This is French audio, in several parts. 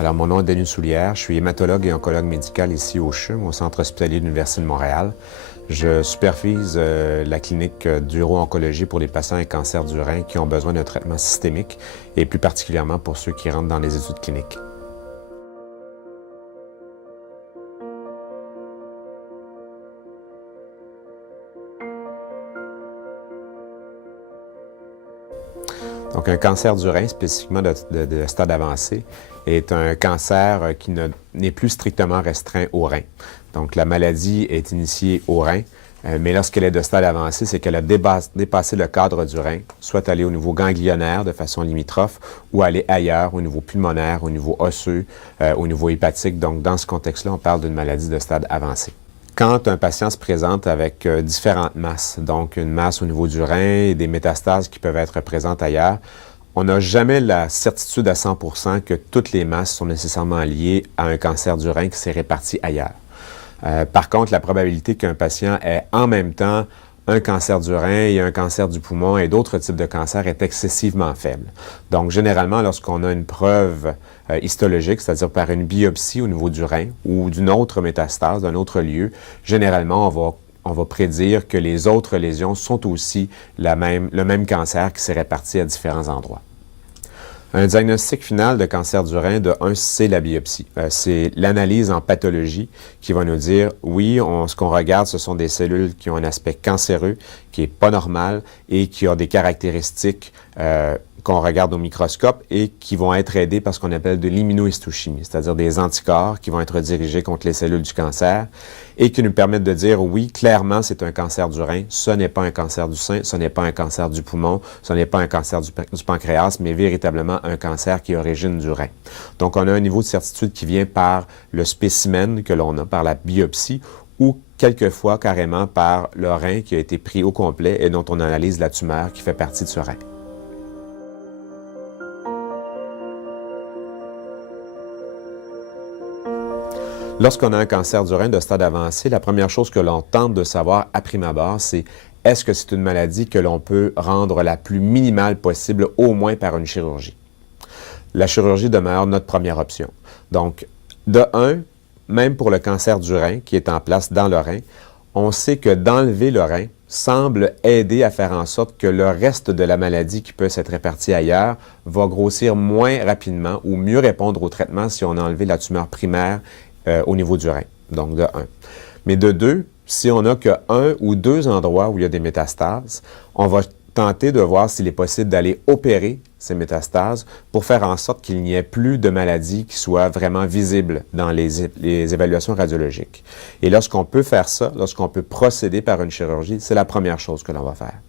Alors, mon nom est Denis Soulière, je suis hématologue et oncologue médical ici au CHUM, au Centre hospitalier de l'Université de Montréal. Je supervise la clinique d'uro-oncologie pour les patients avec cancer du rein qui ont besoin d'un traitement systémique et plus particulièrement pour ceux qui rentrent dans les études cliniques. Donc, un cancer du rein, spécifiquement de stade avancé, est un cancer qui n'est plus strictement restreint au rein. Donc, la maladie est initiée au rein, mais lorsqu'elle est de stade avancé, c'est qu'elle a dépassé le cadre du rein, soit aller au niveau ganglionnaire de façon limitrophe ou aller ailleurs, au niveau pulmonaire, au niveau osseux, au niveau hépatique. Donc, dans ce contexte-là, on parle d'une maladie de stade avancé. Quand un patient se présente avec différentes masses, donc une masse au niveau du rein et des métastases qui peuvent être présentes ailleurs, on n'a jamais la certitude à 100% que toutes les masses sont nécessairement liées à un cancer du rein qui s'est réparti ailleurs. Par contre, la probabilité qu'un patient ait en même temps un cancer du rein et un cancer du poumon et d'autres types de cancers est excessivement faible. Donc, généralement, lorsqu'on a une preuve histologique, c'est-à-dire par une biopsie au niveau du rein ou d'une autre métastase, d'un autre lieu, généralement, on va prédire que les autres lésions sont aussi le même cancer qui s'est réparti à différents endroits. Un diagnostic final de cancer du rein, c'est la biopsie. C'est l'analyse en pathologie qui va nous dire, oui, ce qu'on regarde, ce sont des cellules qui ont un aspect cancéreux, qui n'est pas normal et qui ont des caractéristiques qu'on regarde au microscope et qui vont être aidées par ce qu'on appelle de l'immunohistochimie, c'est-à-dire des anticorps qui vont être dirigés contre les cellules du cancer et qui nous permettent de dire, oui, clairement, c'est un cancer du rein, ce n'est pas un cancer du sein, ce n'est pas un cancer du poumon, ce n'est pas un cancer du pancréas, mais véritablement un cancer qui est origine du rein. Donc, on a un niveau de certitude qui vient par le spécimen que l'on a, par la biopsie, ou quelquefois carrément par le rein qui a été pris au complet et dont on analyse la tumeur qui fait partie de ce rein. Lorsqu'on a un cancer du rein de stade avancé, la première chose que l'on tente de savoir à prime abord, c'est est-ce que c'est une maladie que l'on peut rendre la plus minimale possible, au moins par une chirurgie? La chirurgie demeure notre première option. Donc, de un, même pour le cancer du rein qui est en place dans le rein, on sait que d'enlever le rein semble aider à faire en sorte que le reste de la maladie qui peut s'être répartie ailleurs va grossir moins rapidement ou mieux répondre au traitement si on a enlevé la tumeur primaire au niveau du rein, donc de 1. Mais de 2, si on n'a qu'un ou deux endroits où il y a des métastases, on va tenter de voir s'il est possible d'aller opérer ces métastases pour faire en sorte qu'il n'y ait plus de maladies qui soient vraiment visibles dans les évaluations radiologiques. Et lorsqu'on peut faire ça, lorsqu'on peut procéder par une chirurgie, c'est la première chose que l'on va faire.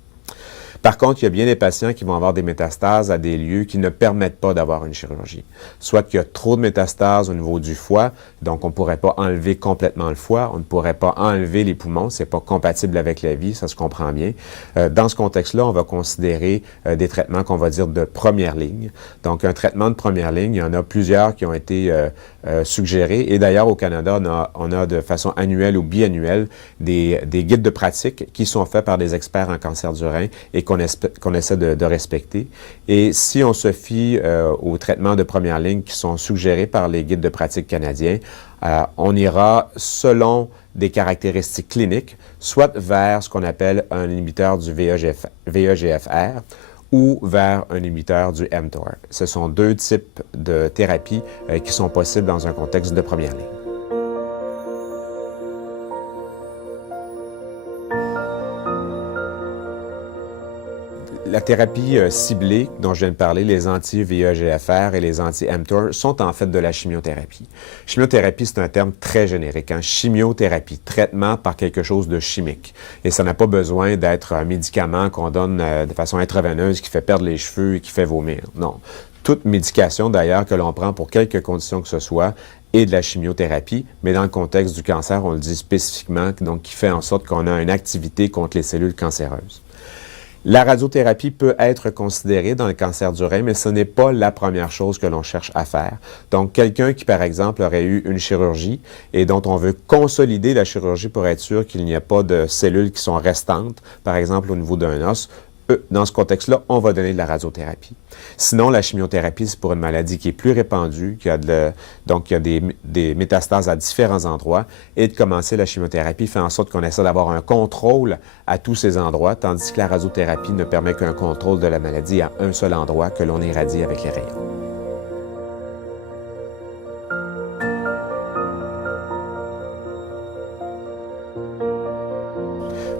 Par contre, il y a bien des patients qui vont avoir des métastases à des lieux qui ne permettent pas d'avoir une chirurgie. Soit qu'il y a trop de métastases au niveau du foie, donc on ne pourrait pas enlever complètement le foie, on ne pourrait pas enlever les poumons, ce n'est pas compatible avec la vie, ça se comprend bien. Dans ce contexte-là, on va considérer des traitements qu'on va dire de première ligne. Donc, un traitement de première ligne, il y en a plusieurs qui ont été suggérés. Et d'ailleurs, au Canada, on a de façon annuelle ou biannuelle des guides de pratique qui sont faits par des experts en cancer du rein et qu'on essaie de respecter. Et si on se fie aux traitements de première ligne qui sont suggérés par les guides de pratique canadiens, on ira selon des caractéristiques cliniques, soit vers ce qu'on appelle un inhibiteur du VEGFR ou vers un inhibiteur du mTOR. Ce sont deux types de thérapies qui sont possibles dans un contexte de première ligne. La thérapie ciblée dont je viens de parler, les anti-VEGFR et les anti-mTOR, sont en fait de la chimiothérapie. Chimiothérapie, c'est un terme très générique. Chimiothérapie, traitement par quelque chose de chimique. Et ça n'a pas besoin d'être un médicament qu'on donne de façon intraveineuse qui fait perdre les cheveux et qui fait vomir. Non. Toute médication, d'ailleurs, que l'on prend pour quelque condition que ce soit, est de la chimiothérapie, mais dans le contexte du cancer, on le dit spécifiquement, donc qui fait en sorte qu'on a une activité contre les cellules cancéreuses. La radiothérapie peut être considérée dans le cancer du rein, mais ce n'est pas la première chose que l'on cherche à faire. Donc, quelqu'un qui, par exemple, aurait eu une chirurgie et dont on veut consolider la chirurgie pour être sûr qu'il n'y a pas de cellules qui sont restantes, par exemple au niveau d'un os, dans ce contexte-là, on va donner de la radiothérapie. Sinon, la chimiothérapie, c'est pour une maladie qui est plus répandue, qui a des métastases à différents endroits, et de commencer la chimiothérapie fait en sorte qu'on essaie d'avoir un contrôle à tous ces endroits, tandis que la radiothérapie ne permet qu'un contrôle de la maladie à un seul endroit que l'on irradie avec les rayons.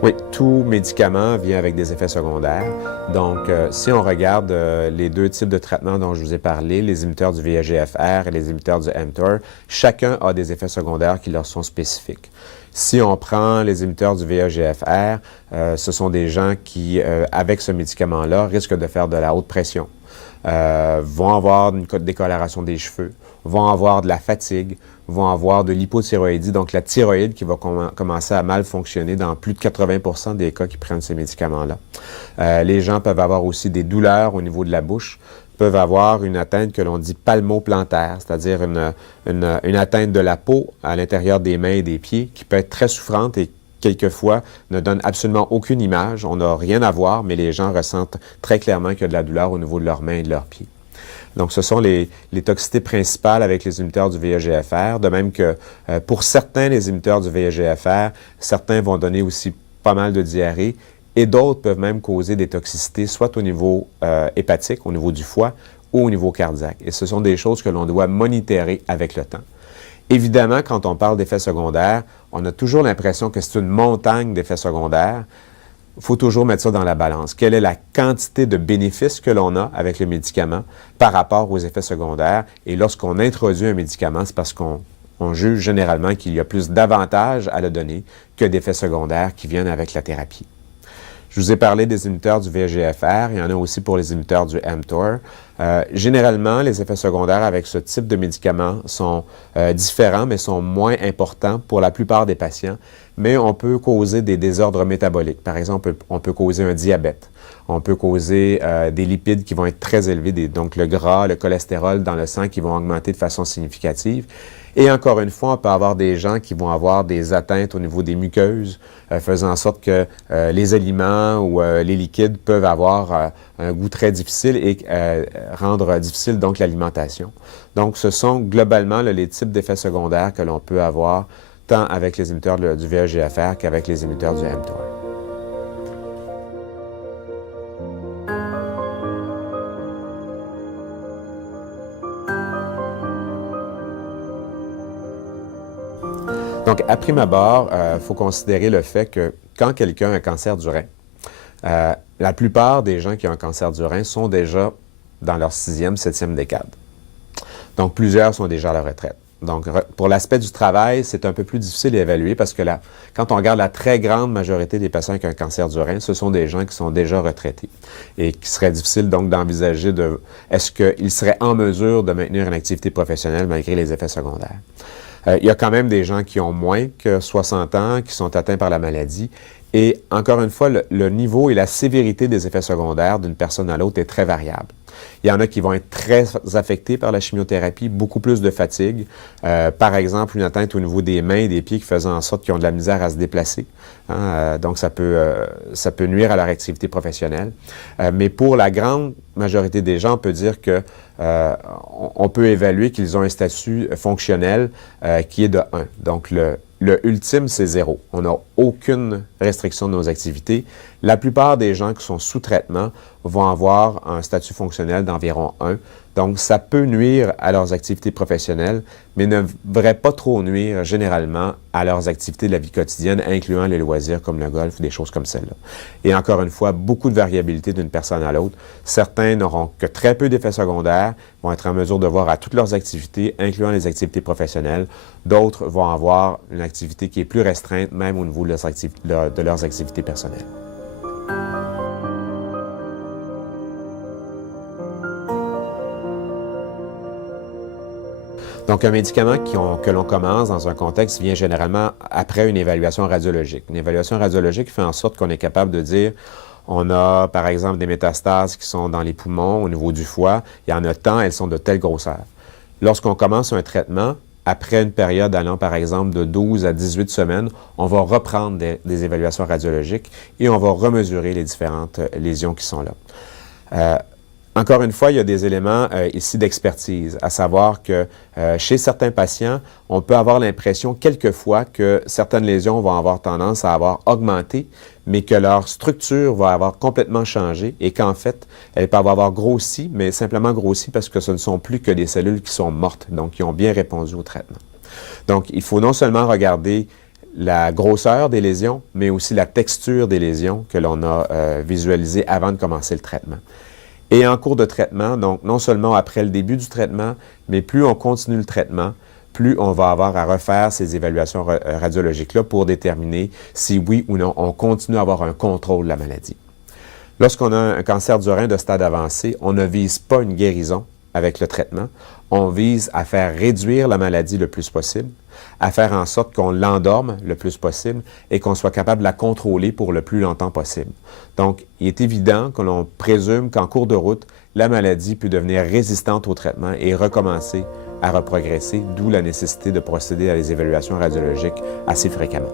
Oui, tout médicament vient avec des effets secondaires. Donc, si on regarde les deux types de traitements dont je vous ai parlé, les inhibiteurs du VEGFR et les inhibiteurs du mTOR, chacun a des effets secondaires qui leur sont spécifiques. Si on prend les inhibiteurs du VEGFR, ce sont des gens qui, avec ce médicament-là, risquent de faire de la haute pression, vont avoir une décoloration des cheveux, vont avoir de la fatigue, vont avoir de l'hypothyroïdie, donc la thyroïde qui va commencer à mal fonctionner dans plus de 80% des cas qui prennent ces médicaments-là. Les gens peuvent avoir aussi des douleurs au niveau de la bouche, peuvent avoir une atteinte que l'on dit palmoplantaire, c'est-à-dire une atteinte de la peau à l'intérieur des mains et des pieds qui peut être très souffrante et quelquefois ne donne absolument aucune image. On n'a rien à voir, mais les gens ressentent très clairement qu'il y a de la douleur au niveau de leurs mains et de leurs pieds. Donc, ce sont les toxicités principales avec les inhibiteurs du VEGFR, de même que pour certains, les inhibiteurs du VEGFR, certains vont donner aussi pas mal de diarrhée et d'autres peuvent même causer des toxicités, soit au niveau hépatique, au niveau du foie, ou au niveau cardiaque. Et ce sont des choses que l'on doit monitorer avec le temps. Évidemment, quand on parle d'effets secondaires, on a toujours l'impression que c'est une montagne d'effets secondaires. Il faut toujours mettre ça dans la balance. Quelle est la quantité de bénéfices que l'on a avec le médicament par rapport aux effets secondaires? Et lorsqu'on introduit un médicament, c'est parce qu'on juge généralement qu'il y a plus d'avantages à le donner que d'effets secondaires qui viennent avec la thérapie. Je vous ai parlé des inhibiteurs du VEGFR, il y en a aussi pour les inhibiteurs du mTOR. Généralement, les effets secondaires avec ce type de médicaments sont différents, mais sont moins importants pour la plupart des patients. Mais on peut causer des désordres métaboliques. Par exemple, on peut causer un diabète. On peut causer des lipides qui vont être très élevés, donc le gras, le cholestérol dans le sang qui vont augmenter de façon significative. Et encore une fois, on peut avoir des gens qui vont avoir des atteintes au niveau des muqueuses, faisant en sorte que les aliments ou les liquides peuvent avoir un goût très difficile et rendre difficile donc l'alimentation. Donc, ce sont globalement les types d'effets secondaires que l'on peut avoir tant avec les inhibiteurs du VEGFR qu'avec les inhibiteurs du mTOR. Donc, à prime abord, il faut considérer le fait que quand quelqu'un a un cancer du rein, la plupart des gens qui ont un cancer du rein sont déjà dans leur 6e, 7e décade. Donc, plusieurs sont déjà à la retraite. Donc, pour l'aspect du travail, c'est un peu plus difficile à évaluer parce que quand on regarde la très grande majorité des patients qui ont un cancer du rein, ce sont des gens qui sont déjà retraités et qui serait difficile donc d'envisager est-ce qu'ils seraient en mesure de maintenir une activité professionnelle malgré les effets secondaires. Il y a quand même des gens qui ont moins que 60 ans, qui sont atteints par la maladie. Et encore une fois, le niveau et la sévérité des effets secondaires d'une personne à l'autre est très variable. Il y en a qui vont être très affectés par la chimiothérapie, beaucoup plus de fatigue. Par exemple, une atteinte au niveau des mains et des pieds qui faisant en sorte qu'ils ont de la misère à se déplacer. Donc, ça peut nuire à leur activité professionnelle. Mais pour la grande majorité des gens, on peut dire que on peut évaluer qu'ils ont un statut fonctionnel qui est de 1. Donc, le ultime, c'est 0. On n'a aucune restriction de nos activités. La plupart des gens qui sont sous traitement vont avoir un statut fonctionnel d'environ 1. Donc, ça peut nuire à leurs activités professionnelles, mais ne devrait pas trop nuire généralement à leurs activités de la vie quotidienne, incluant les loisirs comme le golf, des choses comme celle-là. Et encore une fois, beaucoup de variabilité d'une personne à l'autre. Certains n'auront que très peu d'effets secondaires, vont être en mesure de voir à toutes leurs activités, incluant les activités professionnelles. D'autres vont avoir une activité qui est plus restreinte, même au niveau de leurs activités personnelles. Donc, un médicament que l'on commence dans un contexte vient généralement après une évaluation radiologique. Une évaluation radiologique fait en sorte qu'on est capable de dire on a, par exemple, des métastases qui sont dans les poumons, au niveau du foie. Il y en a tant, elles sont de telle grosseur. Lorsqu'on commence un traitement, après une période allant par exemple de 12 à 18 semaines, on va reprendre des évaluations radiologiques et on va remesurer les différentes lésions qui sont là. Encore une fois, il y a des éléments ici d'expertise, à savoir que chez certains patients, on peut avoir l'impression quelquefois que certaines lésions vont avoir tendance à avoir augmenté, mais que leur structure va avoir complètement changé et qu'en fait, elles peuvent avoir grossi, mais simplement grossi parce que ce ne sont plus que des cellules qui sont mortes, donc qui ont bien répondu au traitement. Donc, il faut non seulement regarder la grosseur des lésions, mais aussi la texture des lésions que l'on a visualisées avant de commencer le traitement. Et en cours de traitement, donc non seulement après le début du traitement, mais plus on continue le traitement, plus on va avoir à refaire ces évaluations radiologiques-là pour déterminer si oui ou non on continue à avoir un contrôle de la maladie. Lorsqu'on a un cancer du rein de stade avancé, on ne vise pas une guérison avec le traitement, on vise à faire réduire la maladie le plus possible, à faire en sorte qu'on l'endorme le plus possible et qu'on soit capable de la contrôler pour le plus longtemps possible. Donc, il est évident que l'on présume qu'en cours de route, la maladie peut devenir résistante au traitement et recommencer à reprogresser, d'où la nécessité de procéder à des évaluations radiologiques assez fréquemment.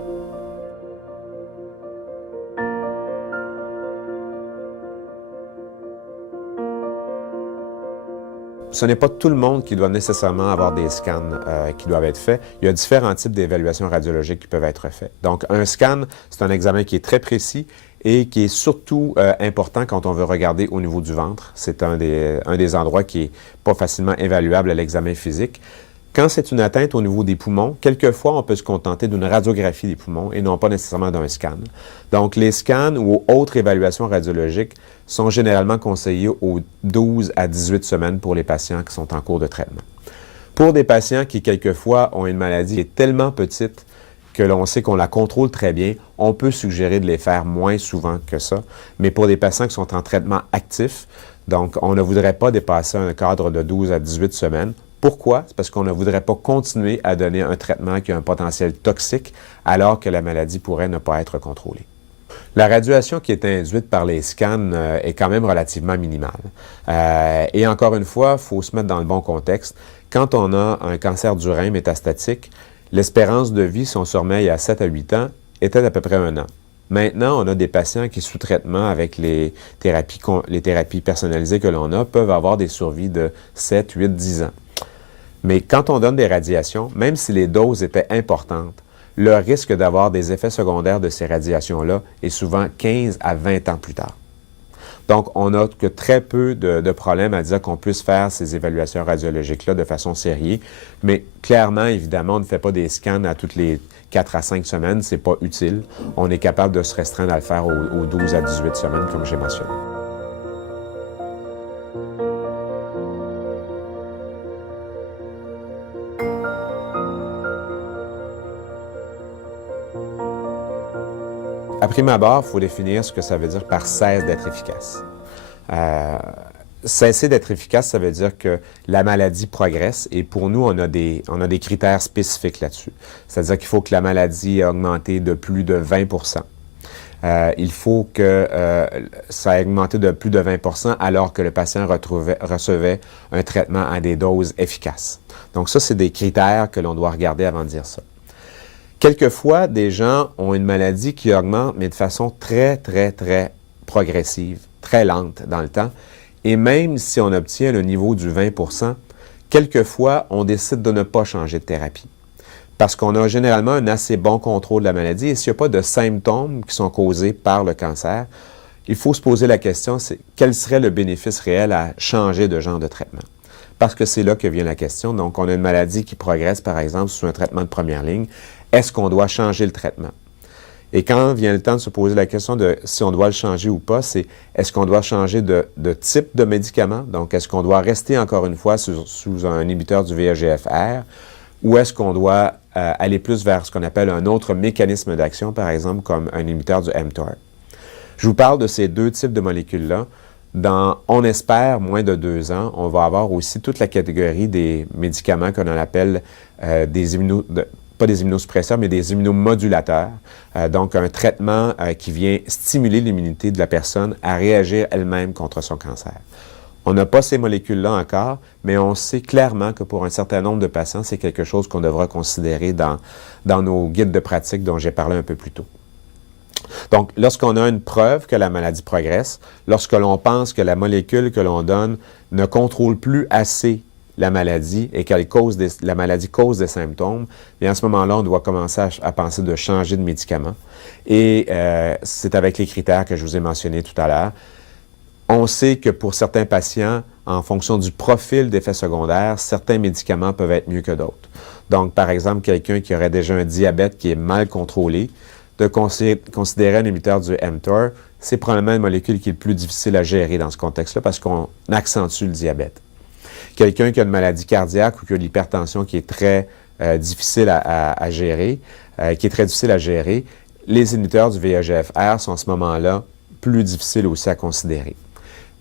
Ce n'est pas tout le monde qui doit nécessairement avoir des scans qui doivent être faits. Il y a différents types d'évaluations radiologiques qui peuvent être faits. Donc, un scan, c'est un examen qui est très précis et qui est surtout important quand on veut regarder au niveau du ventre. C'est un des endroits qui n'est pas facilement évaluable à l'examen physique. Quand c'est une atteinte au niveau des poumons, quelquefois, on peut se contenter d'une radiographie des poumons et non pas nécessairement d'un scan. Donc, les scans ou autres évaluations radiologiques sont généralement conseillés aux 12 à 18 semaines pour les patients qui sont en cours de traitement. Pour des patients qui, quelquefois, ont une maladie qui est tellement petite que l'on sait qu'on la contrôle très bien, on peut suggérer de les faire moins souvent que ça. Mais pour des patients qui sont en traitement actif, donc on ne voudrait pas dépasser un cadre de 12 à 18 semaines. Pourquoi? C'est parce qu'on ne voudrait pas continuer à donner un traitement qui a un potentiel toxique alors que la maladie pourrait ne pas être contrôlée. La radiation qui est induite par les scans est quand même relativement minimale. Et encore une fois, il faut se mettre dans le bon contexte. Quand on a un cancer du rein métastatique, l'espérance de vie, si on se remet il y a 7 à 8 ans, était d'à peu près 1 an. Maintenant, on a des patients qui, sous traitement avec les thérapies personnalisées que l'on a, peuvent avoir des survies de 7, 8, 10 ans. Mais quand on donne des radiations, même si les doses étaient importantes, le risque d'avoir des effets secondaires de ces radiations-là est souvent 15 à 20 ans plus tard. Donc, on n'a que très peu de problèmes à dire qu'on puisse faire ces évaluations radiologiques-là de façon sérieuse. Mais clairement, évidemment, on ne fait pas des scans à toutes les 4 à 5 semaines. Ce n'est pas utile. On est capable de se restreindre à le faire aux 12 à 18 semaines, comme j'ai mentionné. À prime abord, il faut définir ce que ça veut dire par cesse d'être efficace. Cesser d'être efficace, ça veut dire que la maladie progresse et pour nous, on a des critères spécifiques là-dessus. C'est-à-dire qu'il faut que la maladie ait augmenté de plus de 20 il faut que ça ait augmenté de plus de 20 alors que le patient recevait un traitement à des doses efficaces. Donc ça, c'est des critères que l'on doit regarder avant de dire ça. Quelquefois, des gens ont une maladie qui augmente, mais de façon très, très, très progressive, très lente dans le temps. Et même si on obtient le niveau du 20 quelquefois, on décide de ne pas changer de thérapie. Parce qu'on a généralement un assez bon contrôle de la maladie. Et s'il n'y a pas de symptômes qui sont causés par le cancer, il faut se poser la question, c'est quel serait le bénéfice réel à changer de genre de traitement? Parce que c'est là que vient la question. Donc, on a une maladie qui progresse, par exemple, sous un traitement de première ligne. Est-ce qu'on doit changer le traitement? Et quand vient le temps de se poser la question de si on doit le changer ou pas, c'est est-ce qu'on doit changer de type de médicament? Donc, est-ce qu'on doit rester encore une fois sous un inhibiteur du VEGFR ou est-ce qu'on doit aller plus vers ce qu'on appelle un autre mécanisme d'action, par exemple, comme un inhibiteur du mTOR? Je vous parle de ces deux types de molécules-là. Dans, on espère, moins de 2 ans, on va avoir aussi toute la catégorie des médicaments qu'on appelle pas des immunosuppresseurs, mais des immunomodulateurs. Donc, un traitement qui vient stimuler l'immunité de la personne à réagir elle-même contre son cancer. On n'a pas ces molécules-là encore, mais on sait clairement que pour un certain nombre de patients, c'est quelque chose qu'on devra considérer dans nos guides de pratique dont j'ai parlé un peu plus tôt. Donc, lorsqu'on a une preuve que la maladie progresse, lorsque l'on pense que la molécule que l'on donne ne contrôle plus assez la maladie et que la maladie cause des symptômes, bien à ce moment-là, on doit commencer à penser de changer de médicament. Et c'est avec les critères que je vous ai mentionnés tout à l'heure. On sait que pour certains patients, en fonction du profil d'effets secondaires, certains médicaments peuvent être mieux que d'autres. Donc, par exemple, quelqu'un qui aurait déjà un diabète qui est mal contrôlé, de considérer un inhibiteur du mTOR, c'est probablement une molécule qui est le plus difficile à gérer dans ce contexte-là parce qu'on accentue le diabète. Quelqu'un qui a une maladie cardiaque ou qui a de l'hypertension qui est très difficile à gérer, les inhibiteurs du VEGF-R sont à ce moment-là plus difficiles aussi à considérer.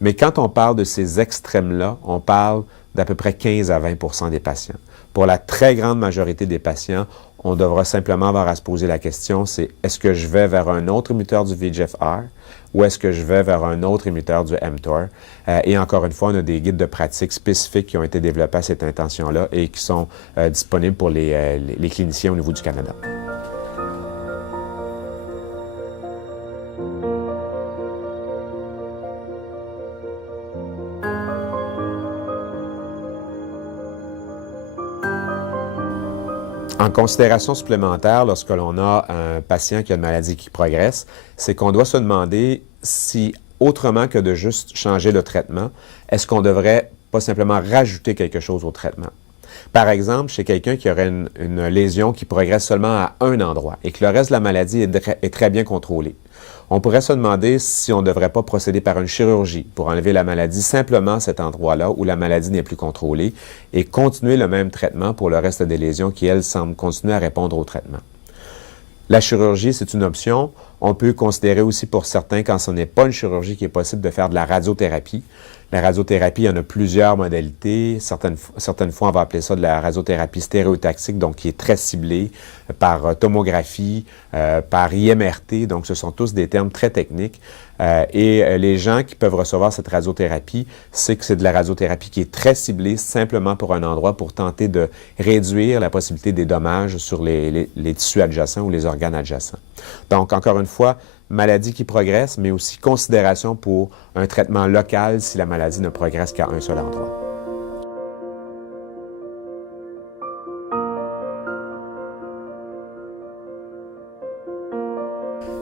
Mais quand on parle de ces extrêmes-là, on parle d'à peu près 15 à 20 des patients. Pour la très grande majorité des patients, on devra simplement avoir à se poser la question, c'est est-ce que je vais vers un autre inhibiteur du VEGF-R ou est-ce que je vais vers un autre inhibiteur du mTOR? Et encore une fois, on a des guides de pratique spécifiques qui ont été développés à cette intention-là et qui sont disponibles pour les cliniciens au niveau du Canada. En considération supplémentaire, lorsque l'on a un patient qui a une maladie qui progresse, c'est qu'on doit se demander si, autrement que de juste changer le traitement, est-ce qu'on devrait pas simplement rajouter quelque chose au traitement? Par exemple, chez quelqu'un qui aurait une lésion qui progresse seulement à un endroit et que le reste de la maladie est très bien contrôlé, on pourrait se demander si on ne devrait pas procéder par une chirurgie pour enlever la maladie simplement à cet endroit-là où la maladie n'est plus contrôlée et continuer le même traitement pour le reste des lésions qui, elles, semblent continuer à répondre au traitement. La chirurgie, c'est une option. On peut considérer aussi pour certains, quand ce n'est pas une chirurgie, qu'il est possible de faire de la radiothérapie. La radiothérapie, il y en a plusieurs modalités. Certaines fois, on va appeler ça de la radiothérapie stéréotactique, donc qui est très ciblée par tomographie, par IMRT. Donc, ce sont tous des termes très techniques. Et les gens qui peuvent recevoir cette radiothérapie, c'est que c'est de la radiothérapie qui est très ciblée simplement pour un endroit pour tenter de réduire la possibilité des dommages sur les tissus adjacents ou les organes adjacents. Donc, encore une fois, maladie qui progresse, mais aussi considération pour un traitement local si la maladie ne progresse qu'à un seul endroit.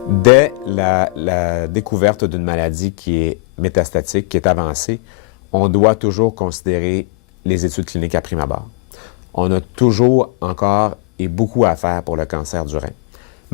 Dès la découverte d'une maladie qui est métastatique, qui est avancée, on doit toujours considérer les études cliniques à prime abord. On a toujours encore et beaucoup à faire pour le cancer du rein.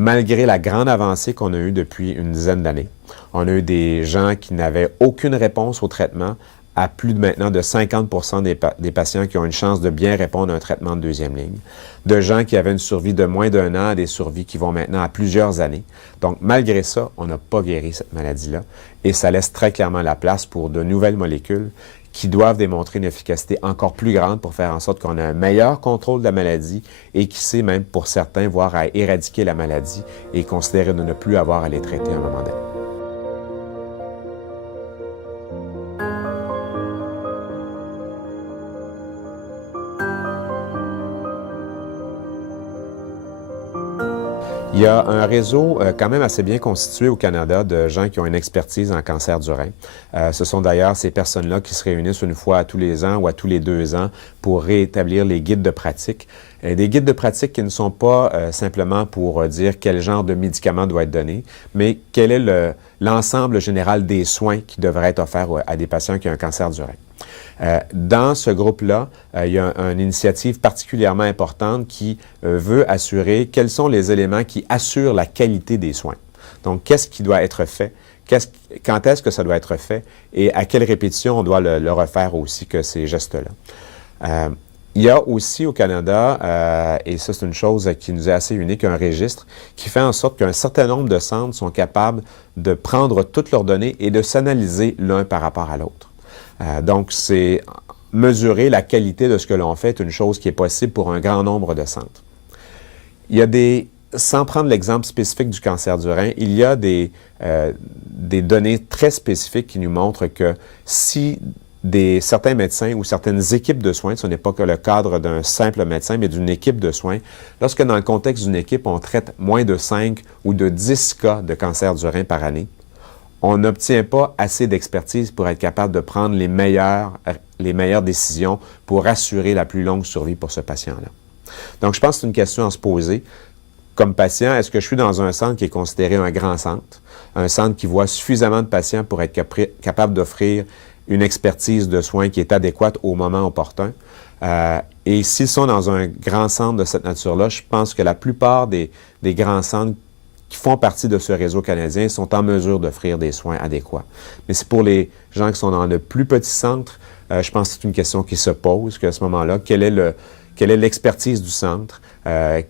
Malgré la grande avancée qu'on a eue depuis une dizaine d'années, on a eu des gens qui n'avaient aucune réponse au traitement à plus de maintenant de 50 des patients qui ont une chance de bien répondre à un traitement de deuxième ligne, de gens qui avaient une survie de moins d'1 an à des survies qui vont maintenant à plusieurs années. Donc, malgré ça, on n'a pas guéri cette maladie-là et ça laisse très clairement la place pour de nouvelles molécules qui doivent démontrer une efficacité encore plus grande pour faire en sorte qu'on ait un meilleur contrôle de la maladie et qui sait même pour certains voir à éradiquer la maladie et considérer de ne plus avoir à les traiter à un moment donné. Il y a un réseau quand même assez bien constitué au Canada de gens qui ont une expertise en cancer du rein. Ce sont d'ailleurs ces personnes-là qui se réunissent une fois à tous les ans ou à tous les 2 ans pour réétablir les guides de pratique. Des guides de pratique qui ne sont pas simplement pour dire quel genre de médicament doit être donné, mais quel est l'ensemble général des soins qui devraient être offerts à des patients qui ont un cancer du rein. Dans ce groupe-là, il y a une initiative particulièrement importante qui veut assurer quels sont les éléments qui assurent la qualité des soins. Donc, qu'est-ce qui doit être fait? Quand est-ce que ça doit être fait? Et à quelle répétition on doit le refaire aussi que ces gestes-là? Il y a aussi au Canada, et ça c'est une chose qui nous est assez unique, un registre qui fait en sorte qu'un certain nombre de centres sont capables de prendre toutes leurs données et de s'analyser l'un par rapport à l'autre. Donc, c'est mesurer la qualité de ce que l'on fait est une chose qui est possible pour un grand nombre de centres. Il y a sans prendre l'exemple spécifique du cancer du rein, il y a des données très spécifiques qui nous montrent que si certains médecins ou certaines équipes de soins, ce n'est pas que le cadre d'un simple médecin, mais d'une équipe de soins, lorsque dans le contexte d'une équipe, on traite moins de 5 ou de 10 cas de cancer du rein par année, on n'obtient pas assez d'expertise pour être capable de prendre les meilleures décisions pour assurer la plus longue survie pour ce patient-là. Donc, je pense que c'est une question à se poser. Comme patient, est-ce que je suis dans un centre qui est considéré un grand centre, un centre qui voit suffisamment de patients pour être capable d'offrir une expertise de soins qui est adéquate au moment opportun? Et s'ils sont dans un grand centre de cette nature-là, je pense que la plupart des grands centres qui font partie de ce réseau canadien sont en mesure d'offrir des soins adéquats. Mais c'est pour les gens qui sont dans le plus petit centre, je pense que c'est une question qui se pose, qu'à ce moment-là, quelle est l'expertise du centre?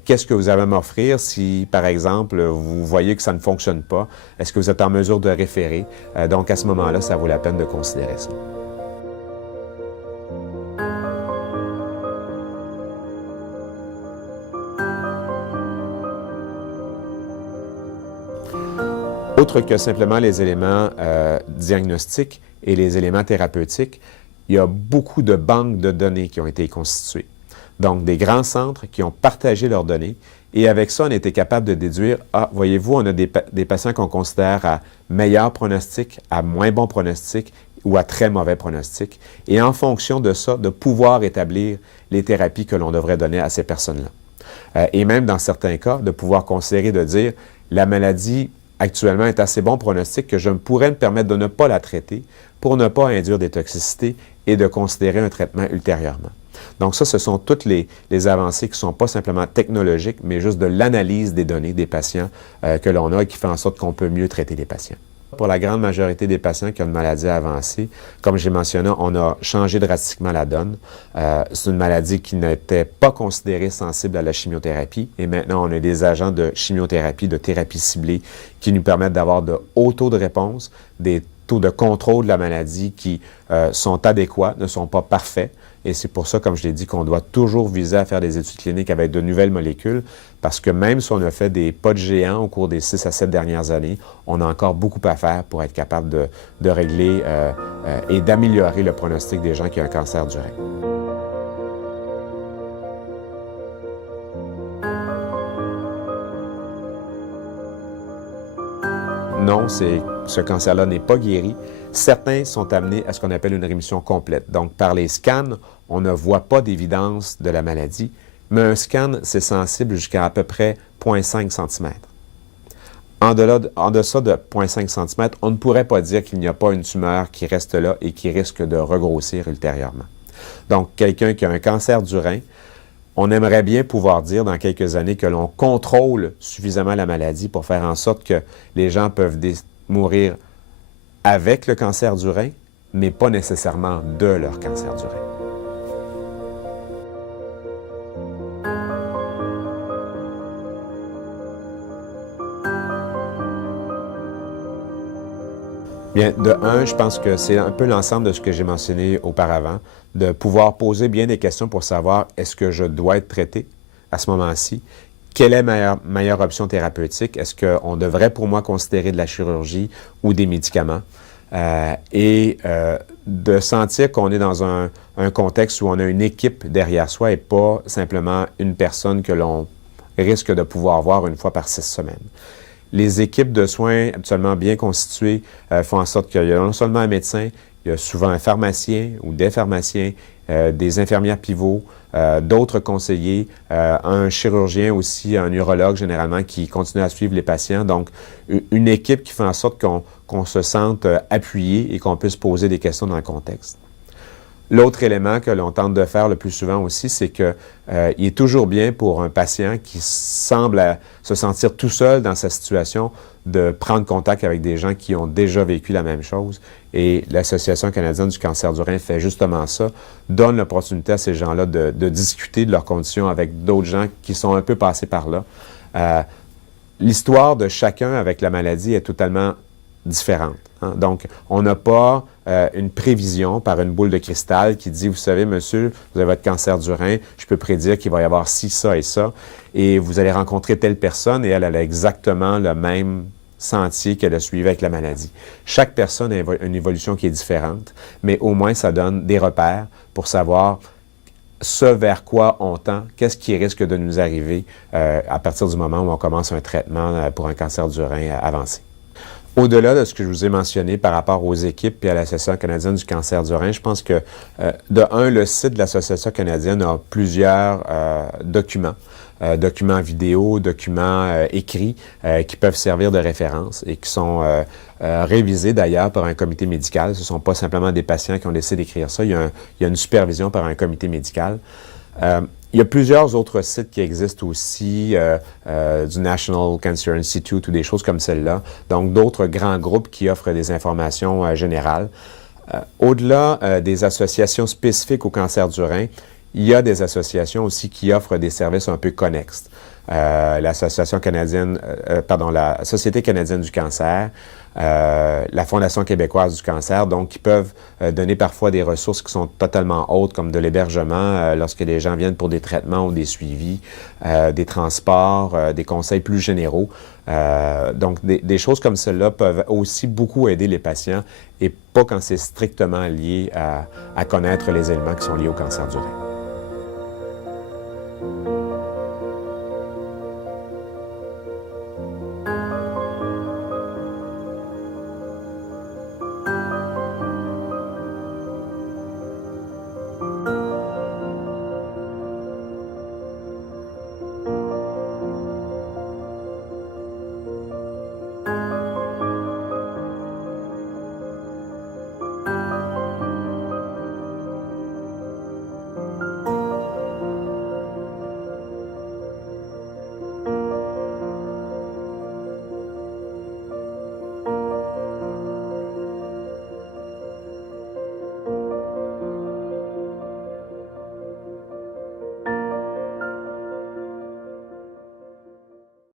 Qu'est-ce que vous avez à m'offrir si, par exemple, vous voyez que ça ne fonctionne pas? Est-ce que vous êtes en mesure de référer? Donc, à ce moment-là, ça vaut la peine de considérer ça. Autre que simplement les éléments diagnostiques et les éléments thérapeutiques, il y a beaucoup de banques de données qui ont été constituées. Donc, des grands centres qui ont partagé leurs données. Et avec ça, on était capable de déduire, voyez-vous, on a des patients qu'on considère à meilleur pronostic, à moins bon pronostic ou à très mauvais pronostic. Et en fonction de ça, de pouvoir établir les thérapies que l'on devrait donner à ces personnes-là. Et même dans certains cas, de pouvoir considérer de dire, la maladie actuellement est assez bon pronostic que je pourrais me permettre de ne pas la traiter pour ne pas induire des toxicités et de considérer un traitement ultérieurement. Donc ça, ce sont toutes les avancées qui ne sont pas simplement technologiques, mais juste de l'analyse des données des patients que l'on a et qui fait en sorte qu'on peut mieux traiter les patients. Pour la grande majorité des patients qui ont une maladie avancée, comme j'ai mentionné, on a changé drastiquement la donne. C'est une maladie qui n'était pas considérée sensible à la chimiothérapie et maintenant on a des agents de chimiothérapie, de thérapie ciblée qui nous permettent d'avoir de hauts taux de réponse, des taux de contrôle de la maladie qui sont adéquats, ne sont pas parfaits. Et c'est pour ça, comme je l'ai dit, qu'on doit toujours viser à faire des études cliniques avec de nouvelles molécules, parce que même si on a fait des pas de géant au cours des 6 à 7 dernières années, on a encore beaucoup à faire pour être capable de régler et d'améliorer le pronostic des gens qui ont un cancer du rein. Non, ce cancer-là n'est pas guéri. Certains sont amenés à ce qu'on appelle une rémission complète. Donc, par les scans, on ne voit pas d'évidence de la maladie, mais un scan, c'est sensible jusqu'à à peu près 0,5 cm. En deçà de 0,5 cm, on ne pourrait pas dire qu'il n'y a pas une tumeur qui reste là et qui risque de regrossir ultérieurement. Donc, quelqu'un qui a un cancer du rein, on aimerait bien pouvoir dire dans quelques années que l'on contrôle suffisamment la maladie pour faire en sorte que les gens peuvent mourir avec le cancer du rein, mais pas nécessairement de leur cancer du rein. Bien, de un, je pense que c'est un peu l'ensemble de ce que j'ai mentionné auparavant, de pouvoir poser bien des questions pour savoir est-ce que je dois être traité à ce moment-ci, quelle est ma meilleure option thérapeutique, est-ce qu'on devrait pour moi considérer de la chirurgie ou des médicaments, de sentir qu'on est dans un contexte où on a une équipe derrière soi et pas simplement une personne que l'on risque de pouvoir voir une fois par 6 semaines. Les équipes de soins absolument bien constituées font en sorte qu'il y a non seulement un médecin, il y a souvent un pharmacien ou des pharmaciens, des infirmières pivots, d'autres conseillers, un chirurgien aussi, un urologue généralement qui continue à suivre les patients. Donc, une équipe qui fait en sorte qu'on se sente appuyé et qu'on puisse poser des questions dans le contexte. L'autre élément que l'on tente de faire le plus souvent aussi, c'est qu'il est toujours bien pour un patient qui semble se sentir tout seul dans sa situation de prendre contact avec des gens qui ont déjà vécu la même chose. Et l'Association canadienne du cancer du rein fait justement ça, donne l'opportunité à ces gens-là de discuter de leurs conditions avec d'autres gens qui sont un peu passés par là. L'histoire de chacun avec la maladie est totalement différente. Hein? Donc, on n'a pas une prévision par une boule de cristal qui dit, vous savez, monsieur, vous avez votre cancer du rein, je peux prédire qu'il va y avoir ci, ça et ça, et vous allez rencontrer telle personne et elle a exactement le même sentier qu'elle a suivi avec la maladie. Chaque personne a une évolution qui est différente, mais au moins ça donne des repères pour savoir ce vers quoi on tend, qu'est-ce qui risque de nous arriver à partir du moment où on commence un traitement pour un cancer du rein avancé. Au-delà de ce que je vous ai mentionné par rapport aux équipes et à l'Association canadienne du cancer du rein, je pense que, de un, le site de l'Association canadienne a plusieurs documents vidéo, documents écrits qui peuvent servir de référence et qui sont révisés d'ailleurs par un comité médical. Ce ne sont pas simplement des patients qui ont décidé d'écrire ça, il y a une supervision par un comité médical. Il y a plusieurs autres sites qui existent aussi, du National Cancer Institute ou des choses comme celle-là, donc d'autres grands groupes qui offrent des informations générales. Au-delà des associations spécifiques au cancer du rein, il y a des associations aussi qui offrent des services un peu connexes. L'Association canadienne, la Société canadienne du cancer, la Fondation québécoise du cancer, donc qui peuvent donner parfois des ressources qui sont totalement autres, comme de l'hébergement lorsque les gens viennent pour des traitements ou des suivis, des transports, des conseils plus généraux. Donc, des choses comme cela peuvent aussi beaucoup aider les patients et pas quand c'est strictement lié à connaître les éléments qui sont liés au cancer du rein.